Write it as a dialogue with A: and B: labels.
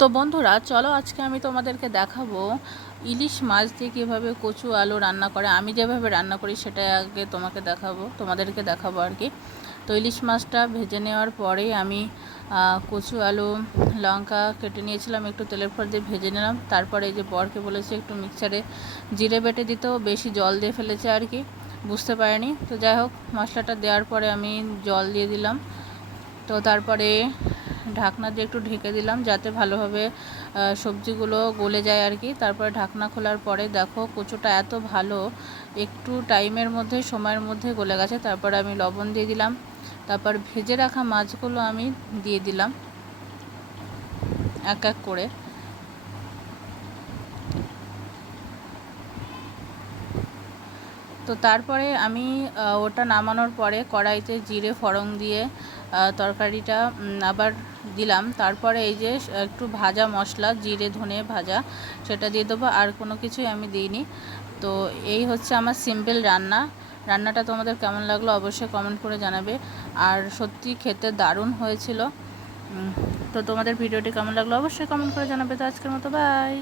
A: তো বন্ধুরা, চলো আজকে আমি তোমাদেরকে দেখাবো ইলিশ মাছ দিয়ে কীভাবে কচু আলু রান্না করে। আমি যেভাবে রান্না করি সেটা আগে তোমাকে দেখাবো, তোমাদেরকে দেখাবো আর কি। তো ইলিশ মাছটা ভেজে নেওয়ার পরেই আমি কচু আলু, লঙ্কা কেটে নিয়েছিলাম, একটু তেলের পর দিয়ে ভেজে নিলাম। তারপরে এই যে বরকে বলেছি একটু মিক্সারে জিরে বেটে দিতেও বেশি জল দিয়ে ফেলেছে আর কি, বুঝতে পারিনি। তো যাই হোক, মশলাটা দেওয়ার পরে আমি জল দিয়ে দিলাম। তো তারপরে ঢাকনা দিয়ে একটু ঢেকে দিলাম যাতে ভালোভাবে সবজিগুলো গলে যায় আর কি। তারপরে ঢাকনা খোলার পরে দেখো কচুটা এত ভালো, একটু টাইমের মধ্যে, সময়ের মধ্যে গলে গেছে। তারপরে আমি লবণ দিয়ে দিলাম। তারপর ভেজে রাখা মাছগুলো আমি দিয়ে দিলাম এক এক করে। তো তারপরে আমি ওটা নামানোর পরে কড়াইতে জিরে ফড়ং দিয়ে তরকারিটা আবার দিলাম। তারপরে এই যে একটু ভাজা মশলা, জিরে, ধনে ভাজা, সেটা দিয়ে দেবো। আর কোনো কিছুই আমি দিইনি। তো এই হচ্ছে আমার সিম্পল রান্না। রান্নাটা তোমাদের কেমন লাগল অবশ্যই কমেন্ট করে জানাবে। আর সত্যি খেতে দারুণ হয়েছিল। তো তোমাদের ভিডিওটি কেমন লাগল অবশ্যই কমেন্ট করে জানাবে। তো আজকের মতো বাই